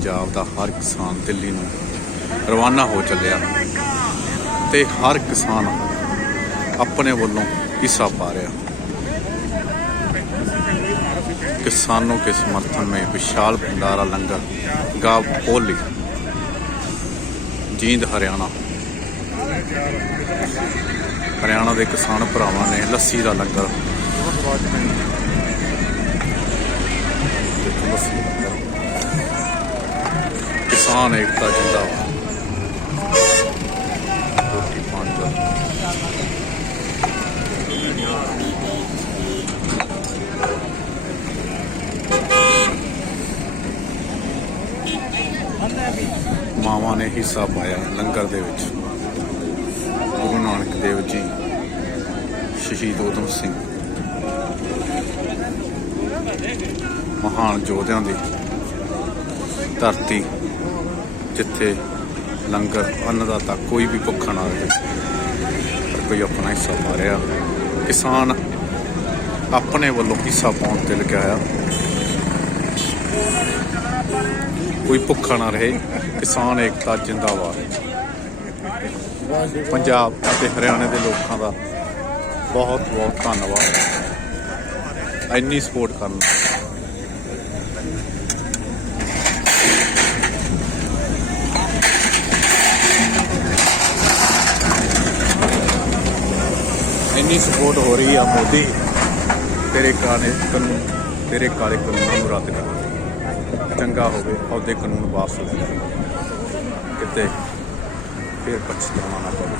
ਪੰਜਾਬ ਦਾ ਹਰ ਕਿਸਾਨ ਦਿੱਲੀ ਨੂੰ ਰਵਾਨਾ ਹੋ ਚੱਲਿਆ ਤੇ ਹਰ ਕਿਸਾਨ ਆਪਣੇ ਵੱਲੋਂ ਹਿੱਸਾ ਪਾ ਰਿਹਾ किसानों के समर्थन में विशाल भंडारा लंगर गांव कोहली ਜੀਂਦ ਹਰਿਆਣਾ ਹਰਿਆਣਾ ਦੇ ਕਿਸਾਨ ਭਰਾਵਾਂ ਨੇ ਲੱਸੀ ਦਾ ਲੰਗਰ ਕਿਸਾਨ ਏਕਤਾ ਜਿੰਦਾਬਾਦ ਦਾ। ਮਾਵਾਂ ਨੇ ਹਿੱਸਾ ਪਾਇਆ ਲੰਗਰ ਦੇ ਵਿੱਚ। ਗੁਰੂ ਨਾਨਕ ਦੇਵ ਜੀ, ਸ਼ਹੀਦ ਊਧਮ ਸਿੰਘ। ਮਹਾਨ ਯੋਧਿਆਂ ਦੀ ਧਰਤੀ ਜਿੱਥੇ ਲੰਗਰ ਅੰਨਦਾਤਾ ਕੋਈ ਵੀ ਭੁੱਖਾ ਨਾ ਰਹੇ ਪਰ ਕੋਈ ਆਪਣਾ ਹਿੱਸਾ ਪਾ ਰਿਹਾ ਕਿਸਾਨ ਆਪਣੇ ਵੱਲੋਂ ਹਿੱਸਾ ਪਾਉਣ ਤੇ ਲੱਗਿਆ ਆ ਕੋਈ ਭੁੱਖਾ ਨਾ ਰਹੇ, ਕਿਸਾਨ ਏਕਤਾ ਜਿੰਦਾਬਾਦ। ਪੰਜਾਬ ਅਤੇ ਹਰਿਆਣੇ ਦੇ ਲੋਕਾਂ ਦਾ ਬਹੁਤ ਬਹੁਤ ਧੰਨਵਾਦ। ਇੰਨੀ ਸਪੋਰਟ ਕਰਨ ਇੰਨੀ ਸਪੋਰਟ ਹੋ ਰਹੀ ਆ ਮੋਦੀ। ਤੇਰੇ ਕਾਲੇ ਕਾਨੂੰਨ, ਤੇਰੇ ਕਾਲੇ ਕਾਨੂੰਨਾਂ ਨੂੰ ਰੱਦ ਕਰ। ਚੰਗਾ ਹੋਵੇ ਉਹਦੇ ਕਾਨੂੰਨ ਵਾਪਸ ਲੈ। ਕਿਤੇ ਫਿਰ ਪਛਤਾਉਣਾ ਨਾ ਪਵੇ।